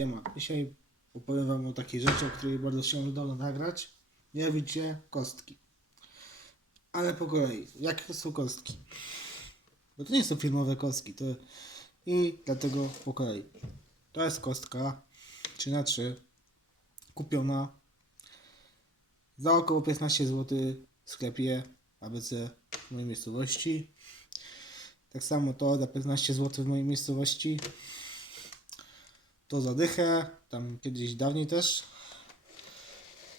Siema, dzisiaj opowiem wam o takiej rzeczy, o której bardzo się udało nagrać. Mianowicie kostki. Ale po kolei. Jakie to są kostki? Bo to nie są filmowe kostki. To... I dlatego po kolei. To jest kostka 3 na 3 kupiona za około 15 zł w sklepie ABC w mojej miejscowości. Tak samo to za 15 zł w mojej miejscowości. To za dychę, tam kiedyś dawniej też.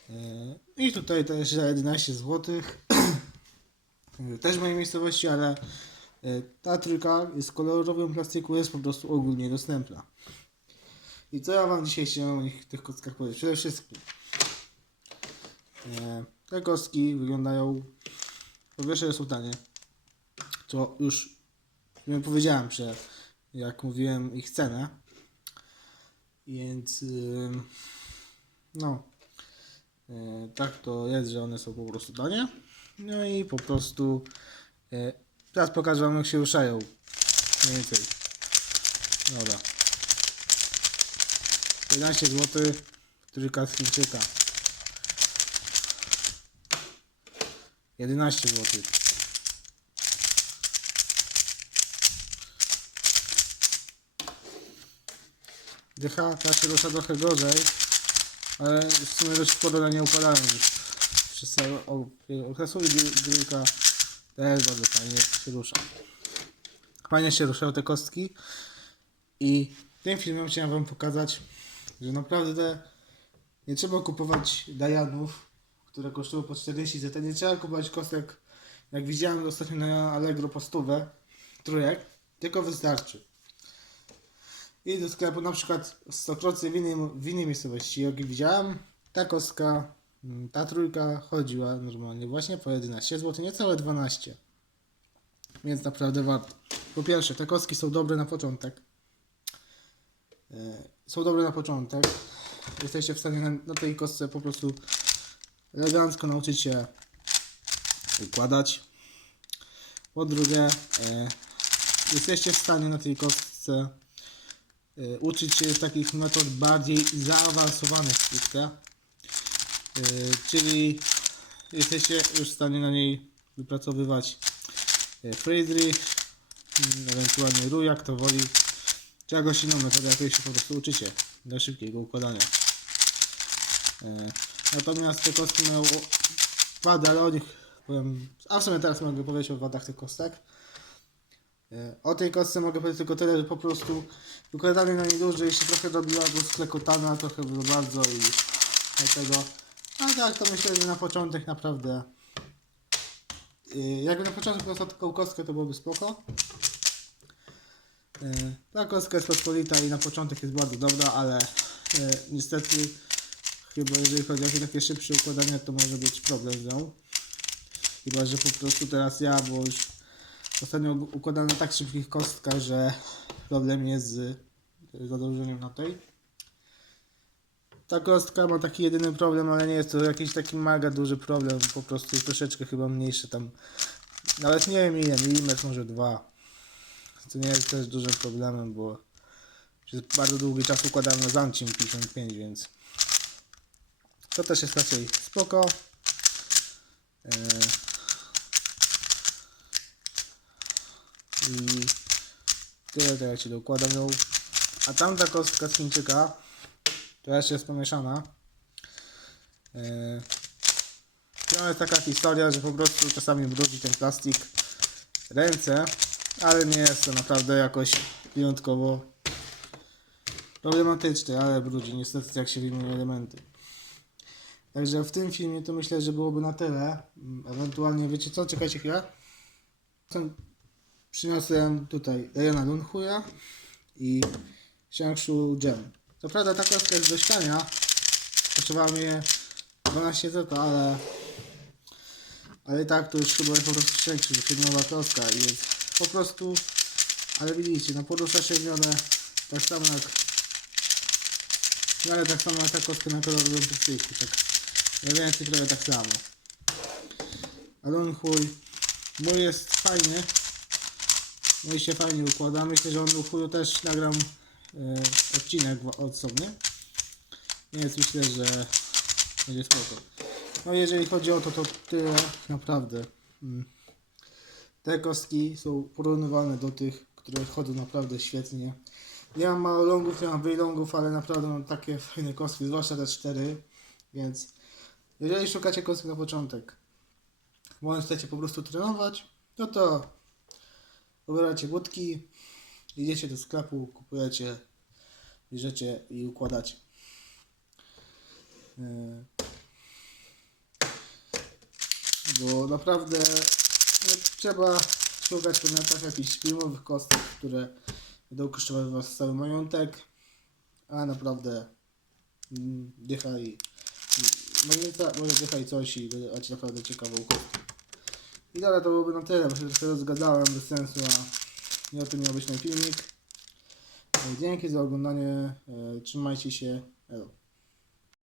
Yy, I tutaj też za 11 zł. Też w mojej miejscowości, ale yy, ta trójka w kolorowym plastiku, jest po prostu ogólnie dostępna. I co ja wam dzisiaj chciałem o tych kostkach powiedzieć? Przede wszystkim e, te kostki wyglądają po pierwsze są tanie, co już powiedziałem, że jak mówiłem ich cenę, więc no yy, tak to jest, że one są po prostu tanie. No i po prostu yy, teraz pokażę wam jak się ruszają. Mniej więcej. Dobra. 11 zł, trójka z Chińczyka. 11 zł. Dycha ta się rusza trochę gorzej, ale w sumie dość sporo na nie układałem już przez cały o- okresu i trójka też bardzo fajnie się rusza. Fajnie się ruszają te kostki i tym filmem chciałem wam pokazać, że naprawdę nie trzeba kupować Dajanów, które kosztują po 40 zł. Nie trzeba kupować kostek, jak widziałem ostatnio na Allegro po stówę, trójek, tylko wystarczy. I do sklepu na przykład stokrotnie w innej, w innej miejscowości, jak widziałem, ta kostka, mm, ta trójka chodziła normalnie właśnie po 11 zł, niecałe 12. Więc naprawdę warto. Po pierwsze, te kostki są dobre na początek. E, Są dobre na początek. Jesteście w stanie na, na tej kostce po prostu elegancko nauczyć się układać. Po drugie, e, jesteście w stanie na tej kostce uczyć się takich metod bardziej zaawansowanych stricte. E, czyli jesteście już w stanie na niej wypracowywać e, Friedrich, mm, ewentualnie Ru, jak to woli, czy jakąś inną metodę, jakiej się po prostu uczycie dla szybkiego układania. E, Natomiast te kostki mają wady, ale o nich powiem. A w sumie teraz mogę powiedzieć o wadach tych kostek. E, O tej kostce mogę powiedzieć tylko tyle, że po prostu układanie na niej dłużej się trochę robiła go sklekotana, trochę za bardzo i dlatego. A tak, to myślę, że na początek naprawdę. e, Jakby na początek dostał taką kostkę, to byłoby spoko. E, Ta kostka jest pospolita i na początek jest bardzo dobra, ale niestety chyba jeżeli chodzi o takie szybsze układania, to może być problem z nią. Chyba, że po prostu teraz ja, bo już ostatnio układam na tak szybkich kostkach, że problem jest z zadążeniem na tej. Ta kostka ma taki jedyny problem, ale nie jest to jakiś taki mega duży problem, po prostu jest troszeczkę chyba mniejszy tam. Nawet nie wiem ile, milimetr może dwa. Co nie jest też dużym problemem, bo przez bardzo długi czas układałem na Zancim 55, więc to też jest raczej spoko. Eee, I tyle to ja Ci dokładam ją. A tamta kostka z Chińczyka jeszcze jest pomieszana. Eee, to jest taka historia, że po prostu czasami brudzi ten plastik ręce, ale nie jest to naprawdę jakoś wyjątkowo problematyczne, ale brudzi niestety jak się wyjmuje elementy. Także w tym filmie to myślę, że byłoby na tyle. Mm, Ewentualnie wiecie co, czekajcie chwilę. Przyniosłem tutaj Rejona Dunhuya i Shangshu Gem. Co prawda ta kostka jest dość tania. Kosztowała mnie 12 zł, ale ale tak to już chyba jest po prostu Shangshu, filmowa kostka i jest po prostu ale widzicie, no porusza się w tak samo jak w miarę tak samo jak ta kostka na kolorowym plastiku, tak mniej więcej prawie tak samo. Ale on chuj, mój jest fajny, no i się fajnie układa, myślę, że on u chuju też nagram e, odcinek osobny. Więc myślę, że będzie spoko. No jeżeli chodzi o to, to tyle naprawdę. Mm. Te kostki są porównywane do tych, które chodzą naprawdę świetnie. Ja mam mało longów, ja mam wyjlongów, ale naprawdę mam takie fajne kostki, zwłaszcza te cztery. Więc jeżeli szukacie kostek na początek, bądź chcecie po prostu trenować, no to ubieracie budki, idziecie do sklepu, kupujecie, bierzecie i układacie. Yy. Bo naprawdę no, trzeba szukać w internetach jakichś filmowych kostek, które będą kosztować was cały majątek, a naprawdę mm, dycha i magnica, może dycha i coś i macie naprawdę ciekawą kostkę. I dalej to byłoby na tyle, bo się troszkę rozgadałem bez sensu, a nie o tym miał być ten filmik. E, Dzięki za oglądanie, e, trzymajcie się, elo.